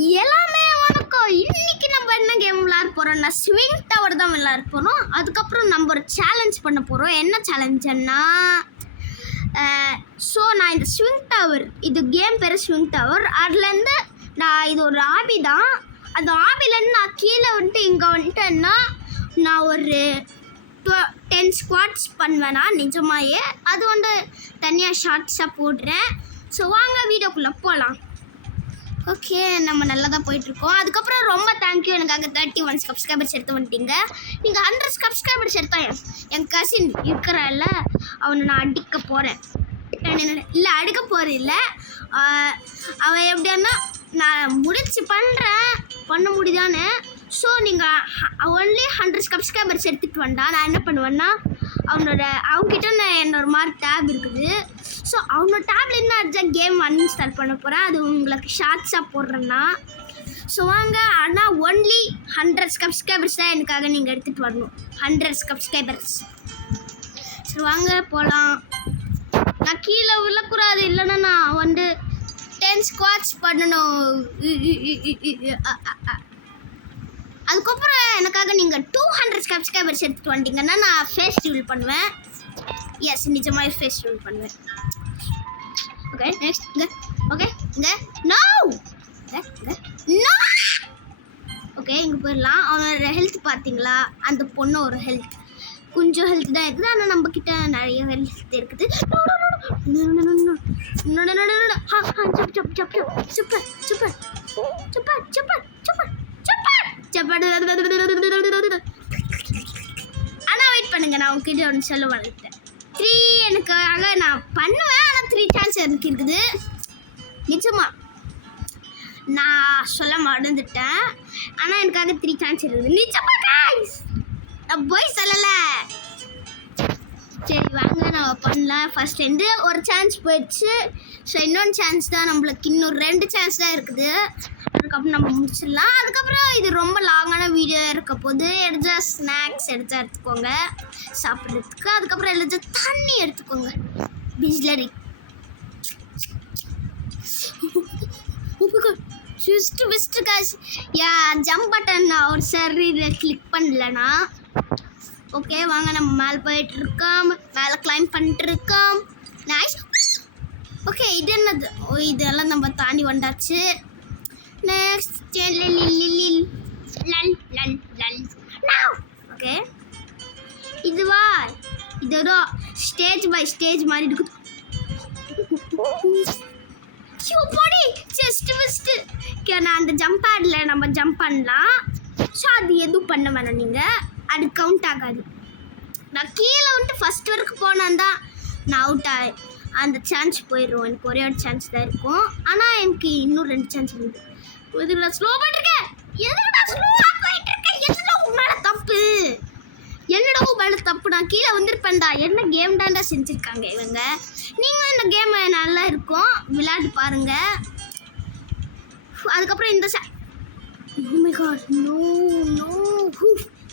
எல்லாமே வணக்கம். இன்னைக்கு நம்ம என்ன கேம் விளையாட போறோம்னா ஸ்விங் டவர் தான் விளையாட போறோம். அதுக்கப்புறம் நம்ம ஒரு சேலஞ்ச் பண்ண போறோம். என்ன சேலஞ்சுன்னா நான் இந்த ஸ்விங் டவர், இது கேம் பேர் ஸ்விங் டவர். அதுலேருந்து நான் இது ஒரு ஆபி தான். அந்த ஆபிலேருந்து நான் கீழே வந்துட்டு இங்கே வந்துட்டேன்னா நான் ஒரு 10 ஸ்குவாட்ஸ் பண்ணுவேன்னா நிஜமாயே. அது வந்து தனியாக ஷார்ட்ஸாக போடுறேன். ஸோ வாங்க வீடியோக்குள்ளே போகலாம். ஓகே, நம்ம நல்லா தான் போயிட்டுருக்கோம். அதுக்கப்புறம் ரொம்ப தேங்க்யூ, எனக்காக 31 சப்ஸ்கிரைபர்ஸ் எடுத்து வந்துட்டீங்க. நீங்கள் 100 சப்ஸ்கிரைபர்ஸ் எடுத்தா என் கசின் இருக்கிறான்ல, அவனை நான் அடிக்க போகிறேன். இல்லை அடிக்க போகிறேன் இல்லை, அவன் எப்படின்னா நான் முடிச்சு பண்ண முடியுதானே. ஸோ நீங்கள் ஒன்லி 100 சப்ஸ்கிரைபர்ஸ் எடுத்துகிட்டு வந்தா நான் என்ன பண்ணுவேன்னா அவங்ககிட்ட என்னோட மாதிரி டேப் இருக்குது. ஸோ அவனோட டேப்ல என்ன அடிச்சா கேம் அன்இன்ஸ்டால் பண்ண போகிறேன். அது உங்களுக்கு ஷார்ட்ஸாக போடுறேன்னா. ஸோ வாங்க, ஆனால் ஒன்லி 100 சப்ஸ்கிரைபர்ஸ் தான் எனக்காக நீங்கள் எடுத்துகிட்டு வரணும். 100 சப்ஸ்கிரைபர்ஸ். சரி வாங்க போகலாம். நான் கீழே விழக்கூடாது, இல்லைன்னா நான் வந்து 10 ஸ்குவாட்ஸ் பண்ணணும். அதுக்கப்புறம் எனக்காக நீங்கள் 200 சப்ஸ்கிரைபர்ஸ் எடுத்துகிட்டு வந்தீங்கன்னா நான் ஃபேஸ் ரிவீல் பண்ணுவேன். எஸ், நிஜமாக ஃபேஸ் ரிவீல் பண்ணுவேன். ஓகே நெக்ஸ்ட் இங்கே. ஓகே இங்கே நோ நோ. ஓகே இங்கே போயிடலாம். அவனோட ஹெல்த் பார்த்தீங்களா? அந்த பொண்ணோட ஹெல்த் கொஞ்சம் ஹெல்த் தான் இருக்குது, ஆனால் நம்மக்கிட்ட நிறைய ஹெல்த் இருக்குது. ஆனால் வெயிட் பண்ணுங்க, நான் உங்ககிட்ட ஒன்று சொல்ல வளர்த்தேன். 3 எனக்காக நான் பண்ணுவேன், ஆனால் 3 சான்ஸ் எனக்கு இருக்குது. நிஜமா நான் சொல்ல மறந்துட்டேன், ஆனால் எனக்காக 3 சான்ஸ் இருக்குது. நிஜமா கைஸ், நான் போய் சொல்லலை. சரி வாங்க நம்ம பண்ணலாம். ஃபர்ஸ்ட் ஒரு சான்ஸ் போயிடுச்சு. ஸோ இன்னொன்று சான்ஸ் தான் நம்மளுக்கு, இன்னொரு 2 சான்ஸ் தான் இருக்குது. அதுக்கப்புறம் நம்ம முடிச்சிடலாம். அதுக்கப்புறம் இது ரொம்ப லாங்கான வீடியோ இருக்க போது எடுத்த ஸ்நாக்ஸ் எடுத்துக்கோங்க சாப்பிட்றதுக்கு. அதுக்கப்புறம் எழுத தண்ணி எடுத்துக்கோங்க, பிஸ்லரி. பெஸ்ட்டு காசு ஜம்ப் பட்டன் நான் ஒரு சரி கிளிக் பண்ணலன்னா. ஓகே வாங்க, நம்ம மேலே போயிட்டுருக்கோம், மேலே கிளைம் பண்ணிட்டுருக்கோம். நைஸ். ஓகே இது என்னது? இதெல்லாம் நம்ம தாண்டி வந்தாச்சு. நெக்ஸ்ட் ஓகே இதுவா? இதோ ஸ்டேஜ் பை ஸ்டேஜ் மாதிரி இருக்குது. நான் அந்த ஜம்ப் பேடில் நம்ம ஜம்ப் பண்ணலாம். ஸோ அது எதுவும் பண்ண வேணாம் நீங்கள், அது கவுண்ட் ஆகாது. நான் கீழே வந்துட்டு ஃபஸ்ட் வரைக்கும் போனால் தான் நான் அவுட் ஆகி அந்த சான்ஸ் போயிடுவோம். எனக்கு ஒரே ஒரு சான்ஸ் தான் இருக்கும், ஆனால் எனக்கு இன்னும் 2 சான்ஸ் இருக்குது. இதில் ஸ்லோ போயிட்டுருக்கேன். எதுக்கு நான் ஸ்லோவாக போயிட்டுருக்கேன்? எதுல உங்களால தப்பு? என்னடா உங்களால தப்பு? நான் கீழே வந்திருப்பேன்டா. என்ன கேம் தாண்டா செஞ்சுருக்காங்க இவங்க. நீங்களும் இந்த கேம் நல்லா இருக்கும், விளையாடி பாருங்கள். அதுக்கப்புறம் இந்த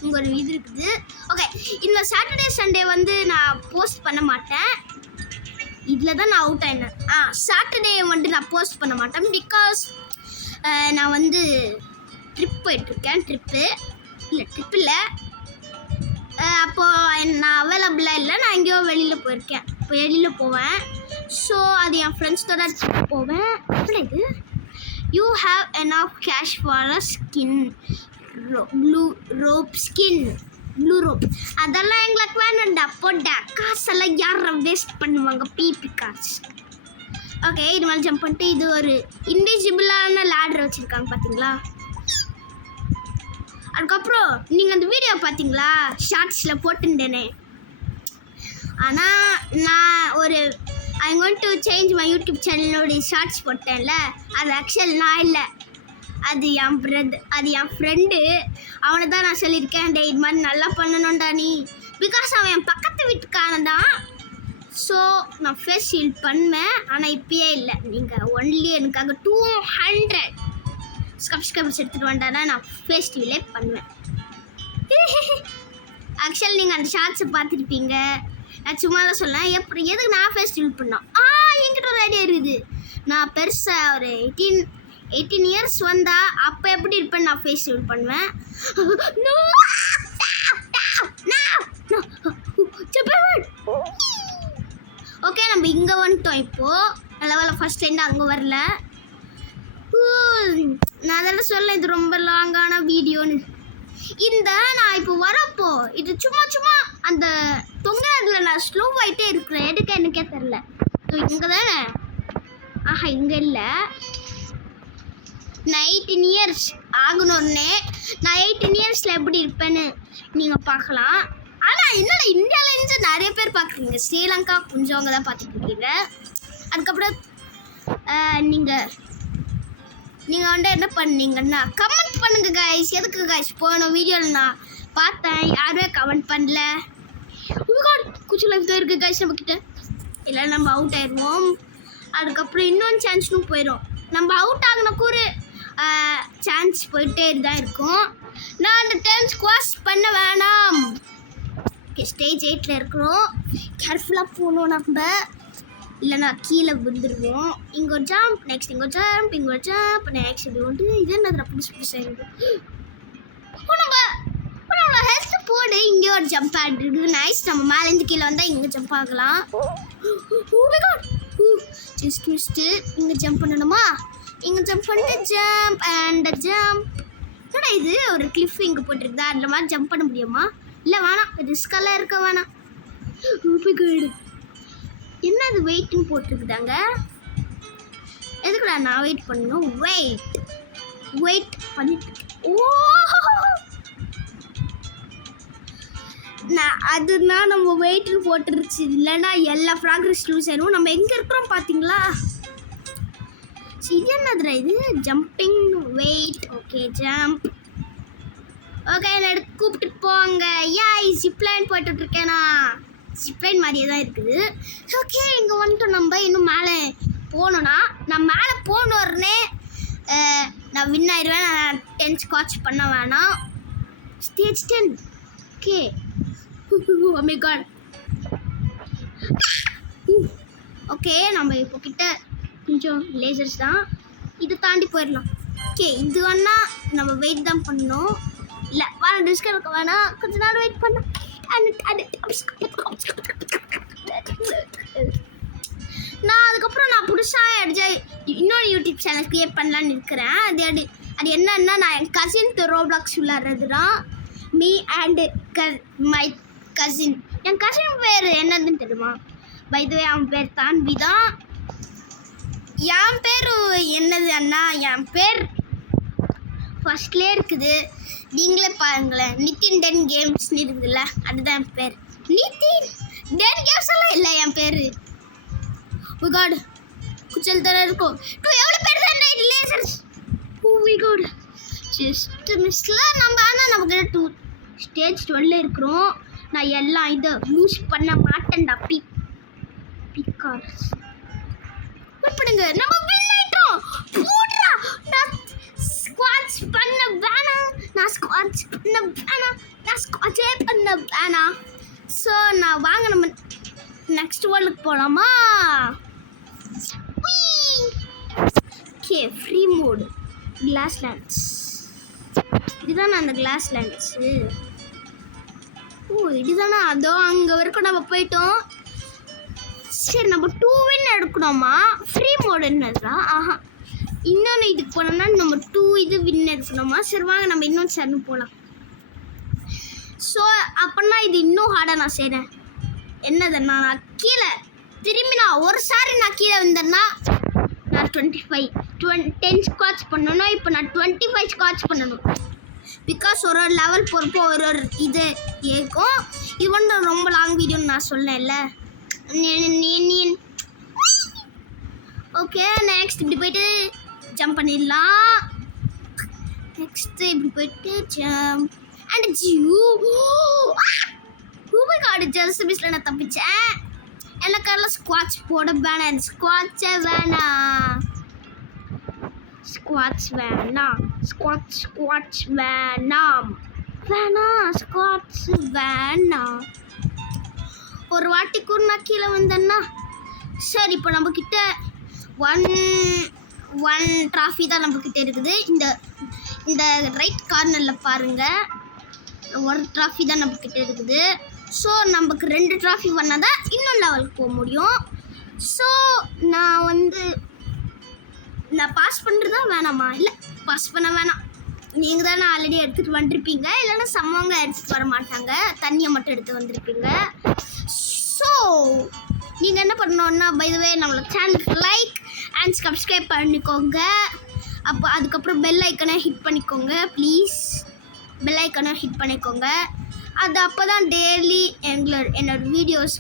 உங்கள் இது இருக்குது. ஓகே, இந்த சாட்டர்டே சண்டே வந்து நான் போஸ்ட் பண்ண மாட்டேன். இதில் தான் நான் அவுட் ஆகினேன். சாட்டர்டே வந்து நான் போஸ்ட் பண்ண மாட்டேன். பிகாஸ் நான் வந்து ட்ரிப் போயிட்டுருக்கேன். ட்ரிப்பு இல்லை அப்போது நான் அவைலபிளாக இல்லை, நான் எங்கேயோ வெளியில் போயிருக்கேன். இப்போ வெளியில் போவேன். ஸோ அது என் ஃப்ரெண்ட்ஸோட ட்ரிப் போவேன். எப்படி இது? You have enough cash for a skin, blue rope அதெல்லாம் எங்களுக்கு வேணும்டா. போட்டா காசெல்லாம் யாரும் வேஸ்ட் பண்ணுவாங்க, பிபி காசு. ஓகே இது மேலே ஜம்ப் பண்ணிட்டு இது ஒரு இன்விசிபிளான லேடர் வச்சுருக்காங்க பார்த்தீங்களா? அதுக்கப்புறம் நீங்கள் அந்த வீடியோ பார்த்தீங்களா? ஷார்ட்ஸில் போட்டுட்டேனே. ஆனால் நான் I want to change my YouTube சேனலோடைய ஷார்ட்ஸ் போட்டேன்ல, அது ஆக்சுவல் நான் இல்லை, அது என் ஃப்ரெண்டு. அவனை தான் நான் சொல்லியிருக்கேன், டே இது மாதிரி நல்லா பண்ணணும்டா நீ. பிகாஸ் அவன் என் பக்கத்து வீட்டுக்காரன் தான். ஸோ நான் ஃபேஸ் ஷீல்ட் பண்ணுவேன், ஆனால் இப்பயே இல்லை. நீங்கள் ஒன்லி எனக்காக 200 சப்ஸ்கிரைபர்ஸ் எடுத்துகிட்டு வந்தானா நான் ஃபேஸ் ரிவீலே பண்ணுவேன். ஆக்சுவலி நீங்கள் அந்த ஷார்ட்ஸை பார்த்துருப்பீங்க. நான் சும்மா தான் சொன்னேன். எதுக்கு நான் ஃபேஸ் ரிவீல் பண்ணோம்? என்கிட்ட ஒரு ஐடியா இருக்குது. நான் பெருசாக ஒரு 18 இயர்ஸ் வந்தா அப்போ எப்படி இருப்பேன் நான் ஃபேஸ் ரிவீல் பண்ணுவேன். ஓகே நம்ம இங்கே வந்துட்டோம். இப்போது நல்ல வேலை ஃபர்ஸ்ட் டைம் அங்கே வரல. நான் அதெல்லாம் சொல்ல இது ரொம்ப லாங்கான வீடியோன்னு. இந்த நான் இப்போ வரப்போ இது சும்மா சும்மா அந்த தொங்குறதுல நான் ஸ்லோ ஆகிட்டே இருக்கிறேன். எடுக்க எனக்கே தெரில. இங்கே தானே? ஆஹா இங்கே இல்லை. நான் 18 இயர்ஸ் ஆகணுன்னே நான் 18 இயர்ஸில் எப்படி இருப்பேன்னு நீங்கள் பார்க்கலாம். ஆனால் என்னடா இந்தியாவிலேருந்து நிறைய பேர் பார்க்குறீங்க, ஸ்ரீலங்கா கொஞ்சம் அவங்க தான் பார்த்துட்டு இருக்கீங்க. அதுக்கப்புறம் நீங்கள் வந்து என்ன பண்ணீங்கன்னா கமெண்ட் பண்ணுங்கள் கைஸ். எதுக்கு கைஸ் போன வீடியோவில் நான் பார்த்தேன் யாருமே கமெண்ட் பண்ணல. கொஞ்சம் லைஃப் தான் இருக்குது கைஸ் நம்மக்கிட்ட. இல்லை நம்ம அவுட் ஆயிடுவோம். அதுக்கப்புறம் இன்னொன்று சான்ஸ்னும் போயிடும். நம்ம அவுட் ஆகின கூட சான்ஸ் போயிட்டே தான் இருக்கும். நான் அந்த 10 ஸ்குவாஷ் பண்ண வேணாம். ஓகே ஸ்டேஜ் 8ல் இருக்கிறோம். கேர்ஃபுல்லாக போகணும் நம்ம, இல்லைனா கீழே விழுந்துருவோம். இங்கே ஒரு ஜம்ப், நெக்ஸ்ட் இங்கே ஒரு ஜம்ப், இங்கே ஒரு ஜம்ப், நெக்ஸ்ட் இப்படி வந்து இது என்னது புதுசு புதுசாக இருக்குது. நம்ம ஹெல்த் போடு. இங்கே ஒரு ஜம்ப் ஆட் இருக்குது. நைஸ். நம்ம மேலேருந்து கீழே வந்தால் இங்கே ஜம்ப் ஆகலாம். Just mist. இங்கே ஜம்ப் பண்ணணுமா? இங்கே ஜம்ப் பண்ணிட்டு ஜம்ப் அண்ட் ஜம்ப். என்னடா இது ஒரு கிளிஃப் இங்கே போட்டிருக்குதா? அதில் மாதிரி ஜம்ப் பண்ண முடியுமா? இல்லை வேணாம், ரிஸ்கெல்லாம் இருக்க வேணாம். என்ன அது வெயிட்னு போட்டிருக்குதாங்க? எதுக்குடா நான் வெயிட் பண்ணணும்? வெயிட் பண்ணிட்டு அதுதான் நம்ம வெயிட்னு போட்டுருச்சு. இல்லைன்னா எல்லா ப்ராக்ரஸ் லூஸ் ஆயிடும். நம்ம எங்கே இருக்கிறோம் பார்த்தீங்களா? இது என்னதுடா இது? Jumping wait. Okay jump. Okay என்னை கூப்பிட்டு போங்க. ஜிப்லைன் போட்டுட்ருக்கேனா? ஜிப்லைன் மாதிரியே தான் இருக்குது. ஓகே இங்கே வந்துட்டு நம்ம இன்னும் மேலே போகணுன்னா நான் மேலே போகணும் உடனே நான் வின் ஆயிடுவேன். நான் 10 ஸ்காட்ச் பண்ண வேணாம். Stage 10. Okay oh my god. Okay நம்ம இப்போ கிட்ட கொஞ்சம் லேசர்ஸ் தான், இது தாண்டி போயிடலாம். ஓகே இது வேணா நம்ம வெயிட் தான் பண்ணணும். இல்லை வேணாம் ரிஸ்க் எடுக்க வேணாம், கொஞ்ச நேரம் வெயிட் பண்ண. நான் அதுக்கப்புறம் நான் புதுசாக இன்னொரு யூடியூப் சேனல் க்ரியேட் பண்ணலான்னு இருக்கிறேன். அது என்னன்னா நான் என் கசின் ரோப்ளாக்ஸ் விளாட்றது தான். Me and my cousin. N cousin பேர் என்னதுன்னு தெரியுமா? பை தி வே அவன் பேர் தான்வி தான். என் பேர் என்னது அண்ணா? என் பேர் ஃபர்ஸ்ட்லேயே இருக்குது, நீங்களே பாருங்களேன். நிதின் டென் கேம்ஸ்னு இருக்குதுல்ல, அதுதான் என் பேர். நிதின் டென் கேம்ஸ் எல்லாம் இல்லை என் பேர். ஓ காட் குச்சல் தர இருக்கும். எவ்வளோ பேர் தான் லேசர்ஸ். ஓ மை காட் ஜஸ்ட் மிஸ்ல நம்ம. ஆனால் நமக்கு 2 ஸ்டேஜ் 12 இருக்கிறோம். நான் எல்லாம் இதை யூஸ் பண்ண மாட்டேன்டா. பிகாஸ் பண்ணுங்க நம்ம வின் ஆயிட்டோம். போடுறா நான் ஸ்குவாட்ச் பண்ண வேணாம். நான் ஸ்குவாட்ச் பண்ண வேணாம். ஸோ நான் வாங்க நம்ம நெக்ஸ்ட் வேர்ல்டுக்கு போகலாமா? Okay free mode glass lands. இதுதானே அந்த கிளாஸ் லேண்ட்ஸு? ஓ இதுதானே. அதோ அங்கே வரைக்கும் நம்ம போயிட்டோம். சரி நம்ம 2 வின் எடுக்கணுமா? ஃப்ரீ மோடு என்னதுடா? ஆஹா இன்னொன்று இதுக்கு போனோம்னா நம்ம 2 இது வின் எடுக்கணுமா? சரி வாங்க நம்ம இன்னொன்று சேர்ந்து போகலாம். ஸோ அப்படின்னா இது இன்னும் ஹார்டாக நான் செய்கிறேன். என்னதுன்னா நான் கீழே திரும்பி நான் ஒரு சாரி நான் கீழே வந்தேன்னா நான் 10 ஸ்குவாட்ச் பண்ணணும். இப்போ நான் 25 ஸ்குவாட்ச் பண்ணணும். பிகாஸ் ஒரு லெவல் போகிறப்போ ஒரு இது ஏற்கும். இது வந்து ரொம்ப லாங் வீடியோன்னு நான் சொன்னேன்ல. ஓகே நெக்ஸ்ட் இப்படி போயிட்டு ஜம்ப் பண்ணிடலாம். நெக்ஸ்ட் இப்படி போயிட்டு ஜம்ப் அண்ட் காடு ஜஸ்ட் மிஸ்ல நான் தப்பிச்சேன். எனக்கு எல்லாம் ஸ்குவாட்ச் போட வேணாம். ஸ்குவாட்ச் வேணாம். ஒரு வாட்டி கூட நான் கீழே வந்தேன்னா சரி. இப்போ நம்ம கிட்ட 1 ட்ராஃபி தான் நம்மக்கிட்ட இருக்குது. இந்த இந்த ரைட் கார்னரில் பாருங்கள், 1 ட்ராஃபி தான் நம்மக்கிட்ட இருக்குது. ஸோ நமக்கு 2 ட்ராஃபி பண்ணால் தான் இன்னும் லெவலுக்கு போக முடியும். ஸோ நான் பாஸ் பண்ணுறதா வேணாமா? இல்லை, பாஸ் பண்ண வேணாம். நீங்கள் தானே ஆல்ரெடி எடுத்துகிட்டு வந்திருப்பீங்க, இல்லைன்னா சம்மவங்க எடுத்துகிட்டு வர மாட்டாங்க, தண்ணியை மட்டும் எடுத்து வந்திருப்பீங்க. ஸோ நீங்கள் என்ன பண்ணணுன்னா, பை த வே நம்மளோட சேனலுக்கு லைக் அண்ட் சப்ஸ்கிரைப் பண்ணிக்கோங்க. அதுக்கப்புறம் பெல் ஐக்கனை ஹிட் பண்ணிக்கோங்க ப்ளீஸ். பெல் ஐக்கனை ஹிட் பண்ணிக்கோங்க. அது அப்போ தான் டெய்லி என்னோட வீடியோஸ்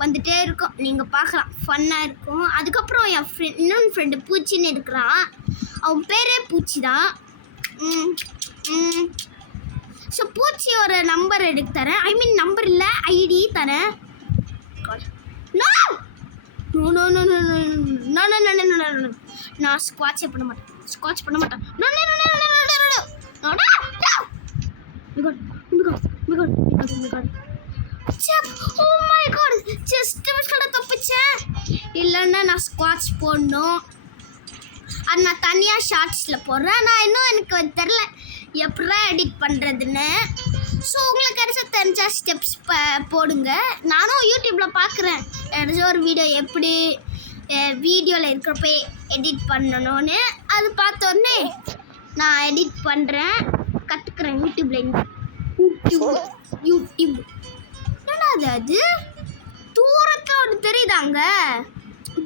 வந்துகிட்டே இருக்கும், நீங்கள் பார்க்கலாம், ஃபன்னாக இருக்கும். அதுக்கப்புறம் என் இன்னொன்று ஃப்ரெண்டு பூச்சின்னு இருக்கிறான், அவன் பேரே பூச்சி தான். ஸோ பூச்சியோட நம்பர் எடுத்து தரேன், ஐ மீன் நம்பர் இல்லை, ஐடி தரேன். நான் ஸ்குவாட்சே பண்ண மாட்டேன், இல்லைன்னா நான் ஸ்குவாட்ச் போடணும். அது நான் தனியாக ஷார்ட்ஸில் போடுறேன். நான் இன்னும் எனக்கு தெரில எப்படா எடிட் பண்ணுறதுன்னு. ஸோ உங்களுக்கு தெரிஞ்ச ஸ்டெப்ஸ் போடுங்க. நானும் யூடியூப்பில் பார்க்குறேன் ஏதாச்சும் ஒரு வீடியோ எப்படி வீடியோவில் இருக்கிறப்ப எடிட் பண்ணணும்னு. அது பார்த்தோன்னே நான் எடிட் பண்ணுறேன், கற்றுக்குறேன் யூடியூப். என்னடா அது தூரத்தில் ஒன்று தெரியுதாங்க,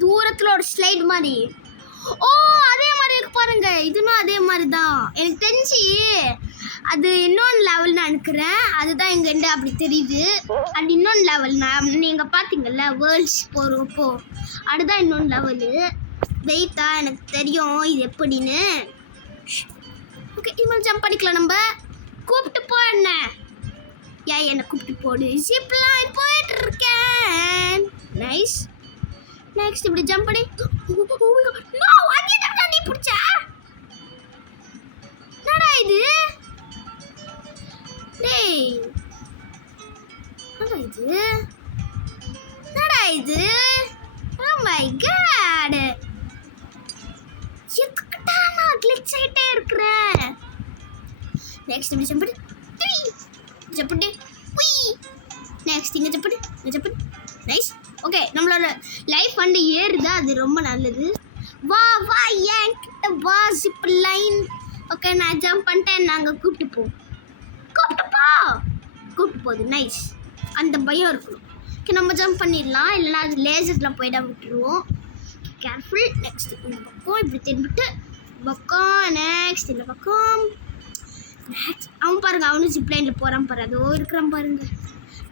தூரத்தில் ஒரு ஸ்லைட் மாதிரி. ஓ, அதே மாதிரி இருக்கு பாருங்க, இதுவும் அதே மாதிரி தான். எனக்கு தெரிஞ்சு அது இன்னொன்று லெவல் நான் நினைக்கிறேன், அதுதான் எங்கேருந்து அப்படி தெரியுது. அது இன்னொன்று லெவல் நீங்கள் பார்த்தீங்கல்ல வேர்ல்ட்ஸ் போகிறப்போ, அதுதான் இன்னொன்று லெவலு. வெயிட்டா எனக்கு தெரியும் இது எப்படின்னு. ஓகே, இது மாதிரி ஜம்ப் பண்ணிக்கலாம். நம்ம கூப்பிட்டு போ, என்னை கூப்பிட்டு போடு. ஜிப்லாம் போயிட்டு இருக்கேன். நைஸ். நெக்ஸ்ட் இப்படி ஜம்ப் பண்ணி நீ பிடிச்சா என்னடா இது? டேய், என்னடா இது? Oh my god, எதுக்குடா நான் கிளிச் ஆயிட்டே இருக்கிறேன்? நெக்ஸ்ட் இப்படி ஜம்ப் பண்ணி நெக்ஸ்ட் இங்கே ஜம்ப் பண்ணி நைஸ். ஓகே, நம்மளோட லைஃப் ஏறுதா, அது ரொம்ப நல்லது. வா என்கிட்ட வா, ஜிப் லைன். ஓகே, நான் ஜம்ப் பண்ணிட்டேன். நாங்கள் கூப்பிட்டு போகுது. நைஸ். அந்த பயம் இருக்கணும். ஓகே, நம்ம ஜம்ப் பண்ணிடலாம், இல்லைனா அது லேசரில் போயிட விட்டுருவோம். கேர்ஃபுல். நெக்ஸ்ட் இந்த பக்கம் இப்படி திரும்பிட்டு பக்கம். நெக்ஸ்ட் இந்த பக்கம். அவன் பாருங்க, அவனும் ஜிப் லைனில் போகிறான் பாரு, அதோ இருக்கிறான் பாருங்க.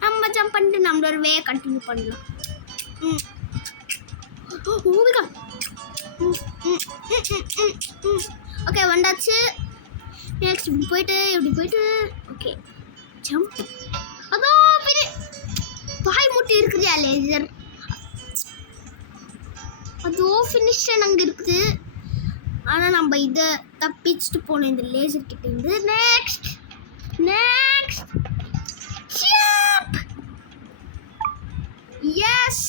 நம்ம ஜம்ப் பண்ணிட்டு நம்மளோட வேயை கண்டினியூ பண்ணலாம். ஓகே, வந்தாச்சு. நெக்ஸ்ட் இப்படி போயிட்டு ஓகே ஜம்ப். அதோ பாய் மூட்டி இருக்குதுயா லேசர், அதோ ஃபினிஷன் அங்கே இருக்குது. ஆனால் நம்ம இதை தப்பிச்சுட்டு போனோம் இந்த லேசர் கிட்ட இருந்து. Next S.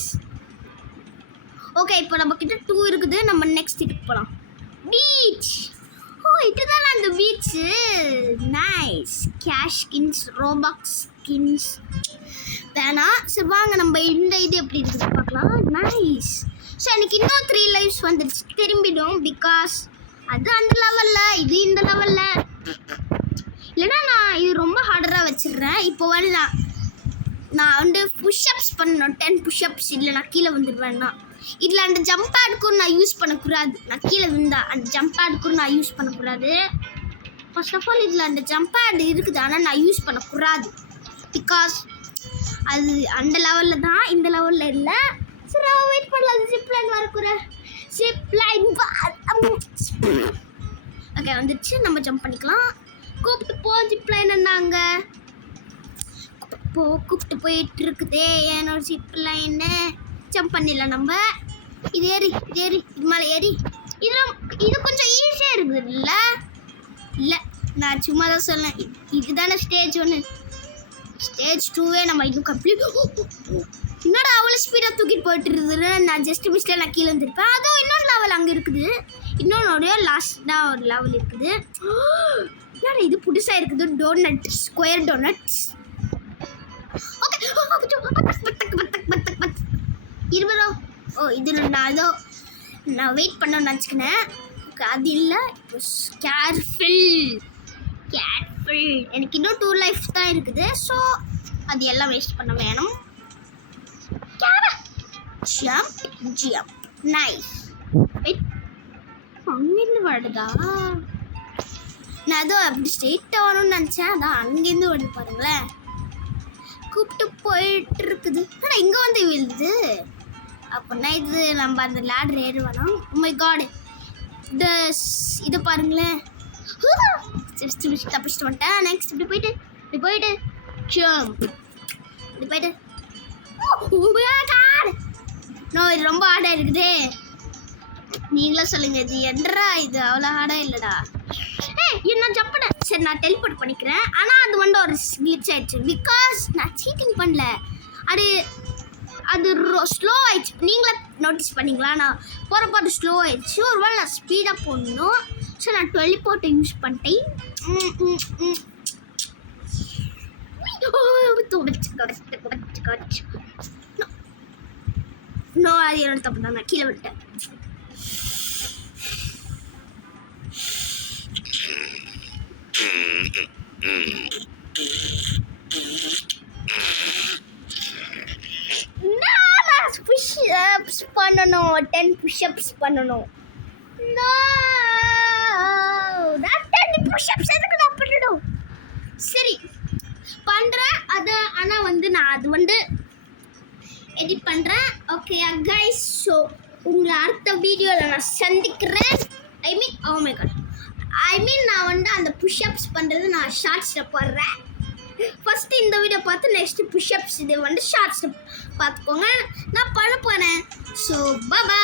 ஓகே, இப்போ நம்ம கிட்ட 2 இருக்குது. நம்ம நெக்ஸ்ட் இதுக்கு போகலாம். பீச். ஓ, இதுதான் அந்த beach. Nice. Cash skins, Ro-Pax skins வேணாம். சரி வாங்க, நம்ம இந்த இது எப்படி இருக்குது பார்க்கலாம். நைஸ். ஸோ எனக்கு இன்னும் 3 லைஃப்ஸ் வந்துடுச்சு, திரும்பிடும். பிகாஸ் அது அந்த லெவலில், இது இந்த லெவலில். இல்லைனா நான் இது ரொம்ப ஹார்டராக வச்சிடுறேன். இப்போ நான் புஷ்அப்ஸ் பண்ணணும், 10 புஷ்அப்ஸ். இல்லை நான் கீழே வந்துடுவேன்னா. இதில் அந்த ஜம்ப் பேடுக்கும் நான் யூஸ் பண்ணக்கூடாது. நான் கீழே விழுந்தா அந்த ஜம்ப் பேடுக்கும் நான் யூஸ் பண்ணக்கூடாது. ஃபர்ஸ்ட் ஆஃப் ஆல் இதில் அந்த ஜம்ப் பேட் இருக்குது, ஆனால் நான் யூஸ் பண்ணக்கூடாது. பிகாஸ் அது அந்த லெவலில் தான், இந்த லெவலில் இல்லை. சரி, வெயிட் பண்ணலாம். ஜிப் லைன் வரக்கூட ஜிப் லைன். ஓகே, வந்துடுச்சு. நம்ம ஜம்ப் பண்ணிக்கலாம். கூப்பிட்டு போ ஜிப் லைன். என்னாங்க கூப்பிட்டு போயிட்டு இருக்குதே என்னோட ஜிப் லைன்னு. ஜம்ப் பண்ணிடலாம் நம்ம. இது ஏறி இது மேலே ஏறி. இது கொஞ்சம் ஈஸியாக இருக்குது இல்லை, நான் சும்மா தான் சொன்னேன். இதுதானே ஸ்டேஜ் 1. ஸ்டேஜ் 2 நம்ம இன்னும் கம்ப்ளீட். என்னடா அவ்வளோ ஸ்பீடாக தூக்கிட்டு போயிட்டு இருக்குது. நான் ஜஸ்ட் மிஸ்ல நான் கீழே வந்துருப்பேன். அதுவும் இன்னொரு லெவல் அங்கே இருக்குது, இன்னொன்று லாஸ்ட்டாக ஒரு லெவல் இருக்குது. என்னடா இது புதுசாக இருக்குது, டோனட், ஸ்கொயர் டோனட்ஸ். ஓகே, இருபதோ. ஓ இது நான் வெயிட் பண்ண நினச்சிக்கினேன். அது இல்லை, கேர்ஃபுல். எனக்கு இன்னும் 2 லைஃப் தான் இருக்குது. ஸோ அது எல்லாம் வேஸ்ட் பண்ண வேணும். Jump nice. வெயிட், அங்கேருந்து வருதா? நான் ஏதோ அப்படி ஸ்ட்ரெயிட்டாக வரும்னு நினச்சேன். அதான் அங்கேருந்து வருது பாருங்களேன். கூப்பிட்டு போயிட்டு இருக்குது. ஆனால் இங்கே வந்து விழுது. அப்படின்னா இது நம்ம அந்த லேடர் ஏறுவோம். மை காட், இது பாருங்களேன். தப்பிச்சுட்டு வந்துட்டேன். நெக்ஸ்ட் இப்படி போயிட்டு ஜம்ப், இப்படி போயிட்டு. நோ, இது ரொம்ப ஹார்டாக இருக்குது. நீங்களும் சொல்லுங்க, இது என்னடா இது அவ்வளோ ஹார்டாக இல்லைடா. என்ன ஜம்ப் பண்ண. சரி, நான் டெலிபோர்ட் பண்ணிக்கிறேன். ஆனால் அது வந்து ஒரு கிளிச் ஆயிடுச்சு. பிகாஸ் நான் சீட்டிங் பண்ணல. அது ஸ்லோ ஆயிடுச்சு. நீங்களே நோட்டீஸ் பண்ணிங்களா? நான் போகிறப்ப அது ஸ்லோ ஆயிடுச்சு. ஒருவேளை நான் ஸ்பீடாக போடணும். ஸோ நான் டெலிபோர்ட்டை யூஸ் பண்ணிட்டேன். நோ, அது என்னோட தப்பு தான். நான் கீழே விட்டேன். புஷ்அப்ஸ் பண்ணணும். 10 புஷ்அப்ஸ் பண்ணணும். நான் 10 புஷ்அப்ஸ் எதுக்கு நான் பண்ணணும்? சரி பண்ணுறேன் அது. ஆனால் வந்து நான் அது வந்து எடிட் பண்ணுறேன். ஓகே கைஸ், ஸோ உங்களை அடுத்த வீடியோவில் நான் சந்திக்கிறேன். ஐ மீன் நான் வந்து அந்த புஷ்அப்ஸ் பண்ணுறது நான் ஷார்ட்ஸில் போடுறேன். ஃபஸ்ட்டு இந்த வீடியோ பார்த்து நெக்ஸ்ட்டு புஷ்அப்ஸ் இது வந்து ஷார்ட்ஸில் பார்த்துக்கோங்க. நான் பண்ண போகிறேன். So bye.